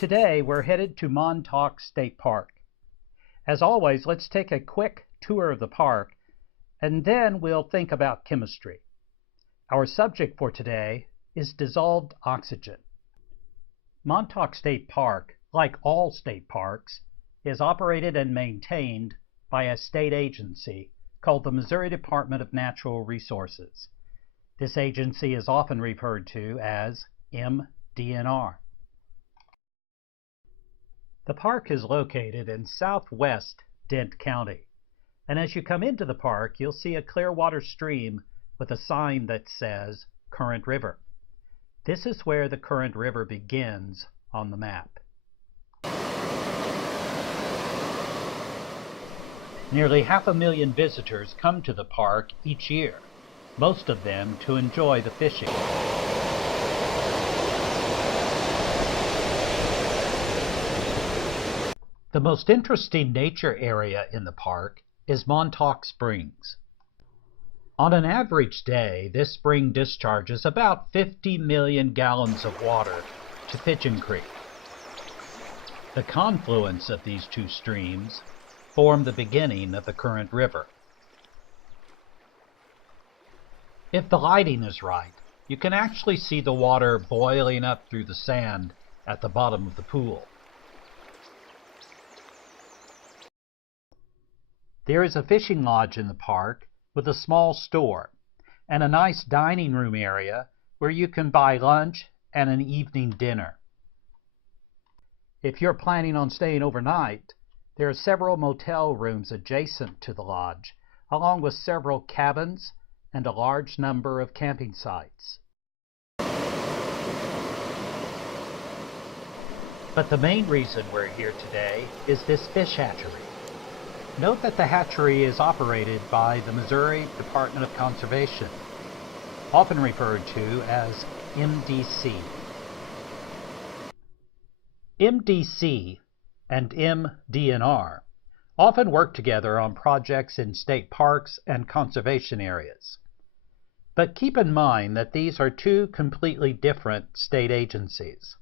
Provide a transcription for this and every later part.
Today we're headed to Montauk State Park. As always, let's take a quick tour of the park and then we'll think about chemistry. Our subject for today is dissolved oxygen. Montauk State Park, like all state parks, is operated and maintained by a state agency called the Missouri Department of Natural Resources. This agency is often referred to as MDNR. The park is located in southwest Dent County, and as you come into the park, you'll see a clear water stream with a sign that says Current River. This is where the Current River begins on the map. Nearly 500,000 visitors come to the park each year, most of them to enjoy the fishing. The most interesting nature area in the park is Montauk Springs. On an average day, this spring discharges about 50 million gallons of water to Pigeon Creek. The confluence of these two streams form the beginning of the Current River. If the lighting is right, you can actually see the water boiling up through the sand at the bottom of the pool. There is a fishing lodge in the park with a small store and a nice dining room area where you can buy lunch and an evening dinner. If you're planning on staying overnight, there are several motel rooms adjacent to the lodge, along with several cabins and a large number of camping sites. But the main reason we're here today is this fish hatchery. Note that the hatchery is operated by the Missouri Department of Conservation, often referred to as MDC. MDC and MDNR often work together on projects in state parks and conservation areas. But keep in mind that these are two completely different state agencies.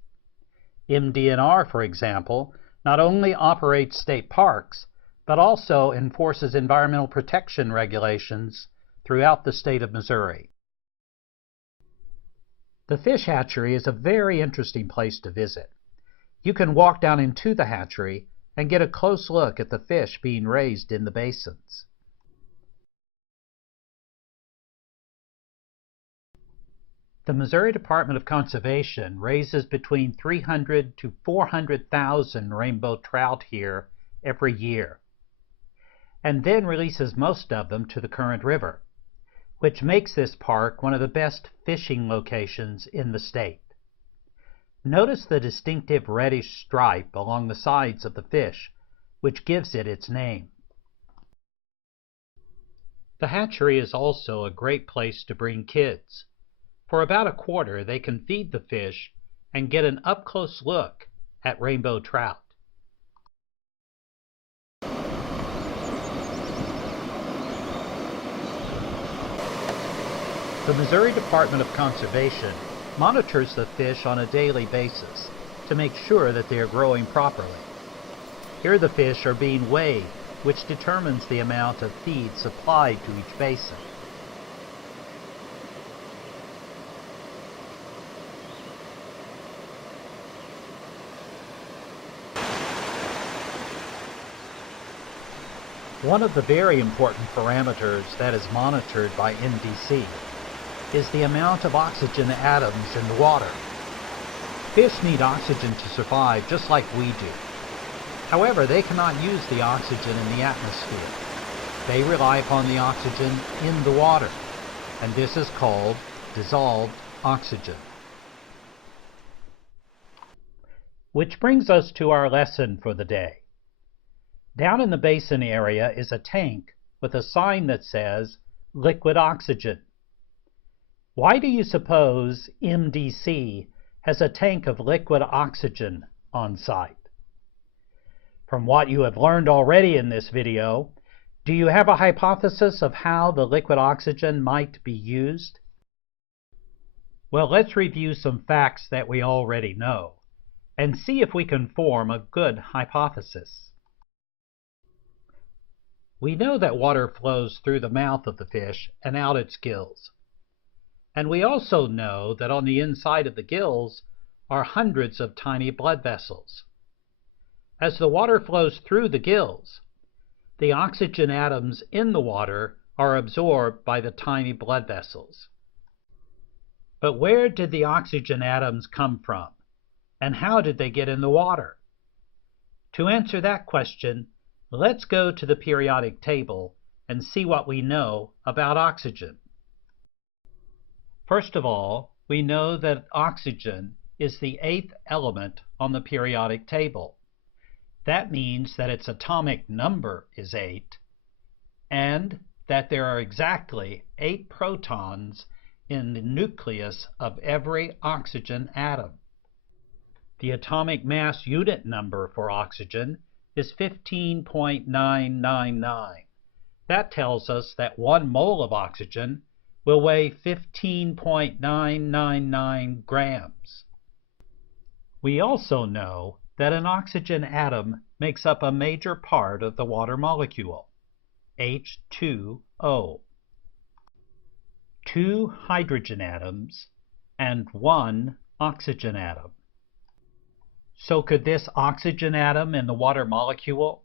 MDNR, for example, not only operates state parks, but also enforces environmental protection regulations throughout the state of Missouri. The fish hatchery is a very interesting place to visit. You can walk down into the hatchery and get a close look at the fish being raised in the basins. The Missouri Department of Conservation raises between 300,000 to 400,000 rainbow trout here every year, and then releases most of them to the Current River, which makes this park one of the best fishing locations in the state. Notice the distinctive reddish stripe along the sides of the fish, which gives it its name. The hatchery is also a great place to bring kids. For about a quarter, they can feed the fish and get an up-close look at rainbow trout. The Missouri Department of Conservation monitors the fish on a daily basis to make sure that they are growing properly. Here the fish are being weighed, which determines the amount of feed supplied to each basin. One of the very important parameters that is monitored by MDC is the amount of oxygen atoms in the water. Fish need oxygen to survive just like we do. However, they cannot use the oxygen in the atmosphere. They rely upon the oxygen in the water, and this is called dissolved oxygen. Which brings us to our lesson for the day. Down in the basin area is a tank with a sign that says liquid oxygen. Why do you suppose MDC has a tank of liquid oxygen on site? From what you have learned already in this video, do you have a hypothesis of how the liquid oxygen might be used? Well, let's review some facts that we already know. and see if we can form a good hypothesis. We know that water flows through the mouth of the fish and out its gills. And we also know that on the inside of the gills are hundreds of tiny blood vessels. As the water flows through the gills, the oxygen atoms in the water are absorbed by the tiny blood vessels. But where did the oxygen atoms come from, and how did they get in the water? To answer that question, let's go to the periodic table and see what we know about oxygen. First of all, we know that oxygen is the 8th element on the periodic table. That means that its atomic number is 8, and that there are exactly 8 protons in the nucleus of every oxygen atom. The atomic mass unit number for oxygen is 15.999. That tells us that 1 mole of oxygen will weigh 15.999 grams. We also know that an oxygen atom makes up a major part of the water molecule, H2O. 2 hydrogen atoms and 1 oxygen atom. So could this oxygen atom in the water molecule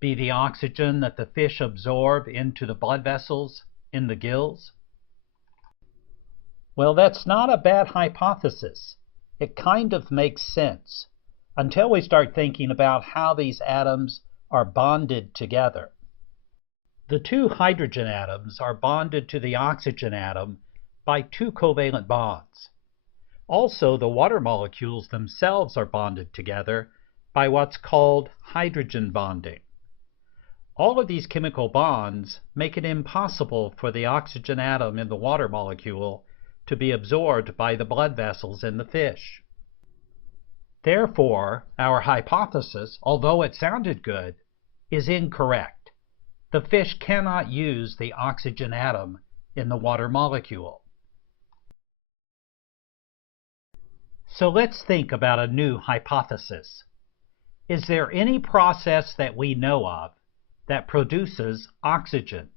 be the oxygen that the fish absorb into the blood vessels in the gills? Well, that's not a bad hypothesis. It kind of makes sense until we start thinking about how these atoms are bonded together. The 2 hydrogen atoms are bonded to the oxygen atom by 2 covalent bonds. Also, the water molecules themselves are bonded together by what's called hydrogen bonding. All of these chemical bonds make it impossible for the oxygen atom in the water molecule to be absorbed by the blood vessels in the fish. Therefore, our hypothesis, although it sounded good, is incorrect. The fish cannot use the oxygen atom in the water molecule. So let's think about a new hypothesis. Is there any process that we know of that produces oxygen?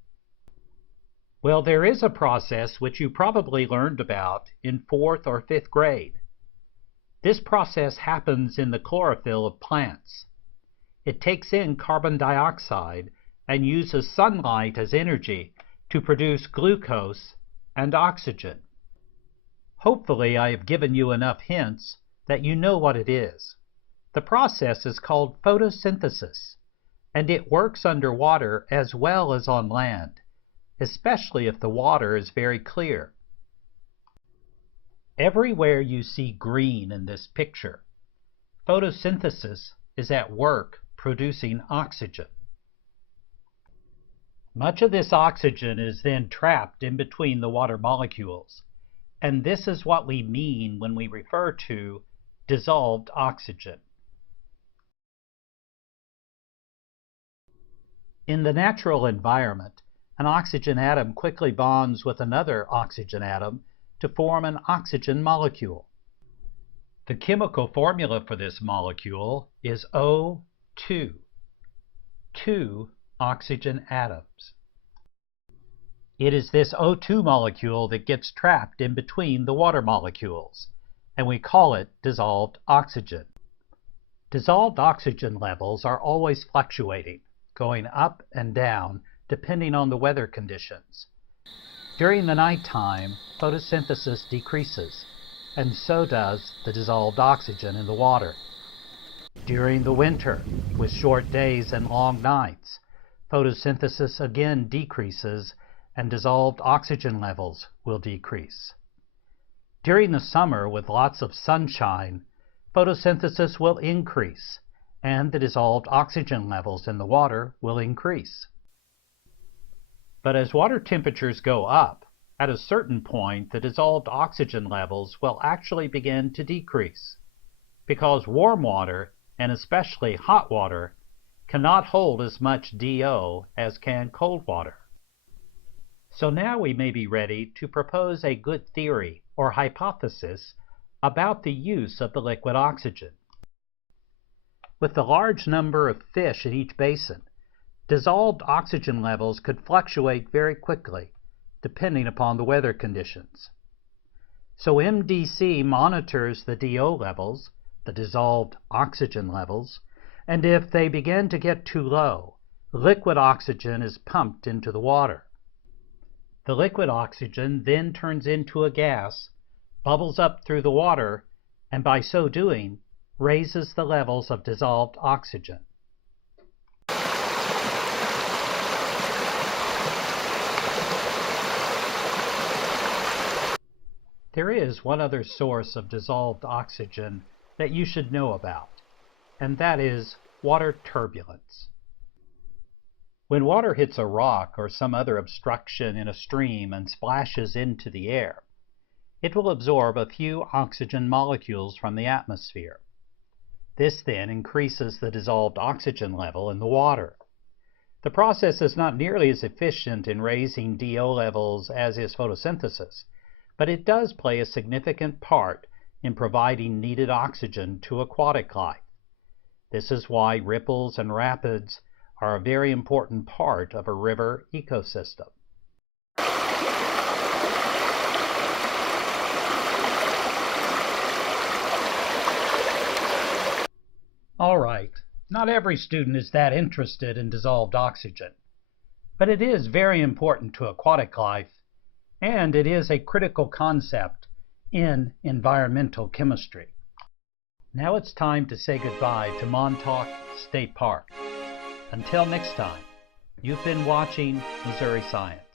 Well, there is a process which you probably learned about in 4th or 5th grade. This process happens in the chlorophyll of plants. It takes in carbon dioxide and uses sunlight as energy to produce glucose and oxygen. Hopefully, I have given you enough hints that you know what it is. The process is called photosynthesis, and it works underwater as well as on land, especially if the water is very clear. Everywhere you see green in this picture, photosynthesis is at work producing oxygen. Much of this oxygen is then trapped in between the water molecules, and this is what we mean when we refer to dissolved oxygen. In the natural environment, an oxygen atom quickly bonds with another oxygen atom to form an oxygen molecule. The chemical formula for this molecule is O2, 2 oxygen atoms. It is this O2 molecule that gets trapped in between the water molecules, and we call it dissolved oxygen. Dissolved oxygen levels are always fluctuating, going up and down depending on the weather conditions. During the nighttime, photosynthesis decreases, and so does the dissolved oxygen in the water. During the winter, with short days and long nights, photosynthesis again decreases and dissolved oxygen levels will decrease. During the summer, with lots of sunshine, photosynthesis will increase and the dissolved oxygen levels in the water will increase. But as water temperatures go up, at a certain point the dissolved oxygen levels will actually begin to decrease, because warm water, and especially hot water, cannot hold as much DO as can cold water. So now we may be ready to propose a good theory or hypothesis about the use of the liquid oxygen. With the large number of fish in each basin, dissolved oxygen levels could fluctuate very quickly, depending upon the weather conditions. So MDC monitors the DO levels, the dissolved oxygen levels, and if they begin to get too low, liquid oxygen is pumped into the water. The liquid oxygen then turns into a gas, bubbles up through the water, and by so doing, raises the levels of dissolved oxygen. There is one other source of dissolved oxygen that you should know about, and that is water turbulence. When water hits a rock or some other obstruction in a stream and splashes into the air, it will absorb a few oxygen molecules from the atmosphere. This then increases the dissolved oxygen level in the water. The process is not nearly as efficient in raising DO levels as is photosynthesis, but it does play a significant part in providing needed oxygen to aquatic life. This is why ripples and rapids are a very important part of a river ecosystem. All right, not every student is that interested in dissolved oxygen, but it is very important to aquatic life, and it is a critical concept in environmental chemistry. Now it's time to say goodbye to Montauk State Park. Until next time, you've been watching Missouri Science.